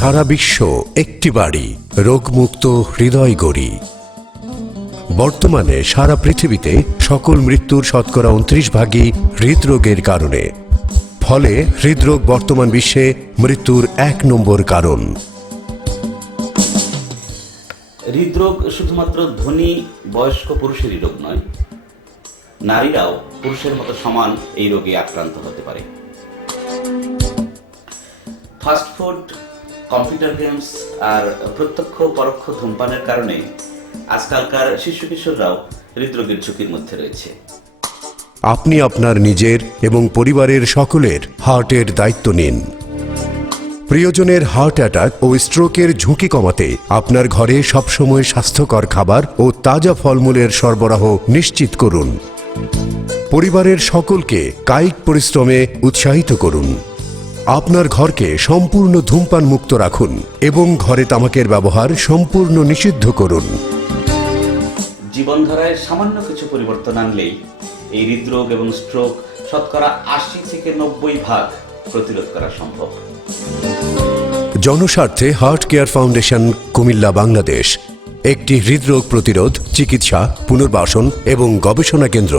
সারা বিশ্ব একটি বাড়ি, রোগমুক্ত হৃদয় গড়ি। বর্তমানে সারা পৃথিবীতে সকল মৃত্যুর শতকরা 29 হৃদরোগের কারণে। ফলে হৃদরোগ বর্তমান বিশ্বে মৃত্যুর 1 নম্বর কারণ। হৃদরোগ শুধুমাত্র ধনী বয়স্ক পুরুষেরই রোগ নয়, নারীরাও পুরুষের মতো সমান এই রোগে আক্রান্ত হতে পারে। ফাস্টফুড, কম্পিউটার গেমস আর প্রত্যক্ষ পরোক্ষ ধূমপানের কারণে আজকালকার শিশু কিশোররাও হৃদরোগের ঝুঁকির মধ্যে রয়েছে। আপনি আপনার নিজের এবং পরিবারের সকলের হার্টের দায়িত্ব নিন। প্রিয়জনের হার্ট অ্যাটাক ও স্ট্রোকের ঝুঁকি কমাতে আপনার ঘরে সবসময় স্বাস্থ্যকর খাবার ও তাজা ফলমূলের সরবরাহ নিশ্চিত করুন। পরিবারের সকলকে কায়িক পরিশ্রমে উৎসাহিত করুন। আপনার ঘরকে সম্পূর্ণ ধূমপান মুক্ত রাখুন এবং ঘরে তামাকের ব্যবহার সম্পূর্ণ নিষিদ্ধ করুন। জীবনধারায় সামান্য কিছু পরিবর্তন আনলেই এই হৃদরোগ এবং স্ট্রোক শতকরা 80 থেকে 90% প্রতিরোধ করা সম্ভব। জনস্বার্থে heart care foundation, Comilla, Bangladesh একটি হৃদরোগ প্রতিরোধ, চিকিৎসা, পুনর্বাসন এবং গবেষণা কেন্দ্র।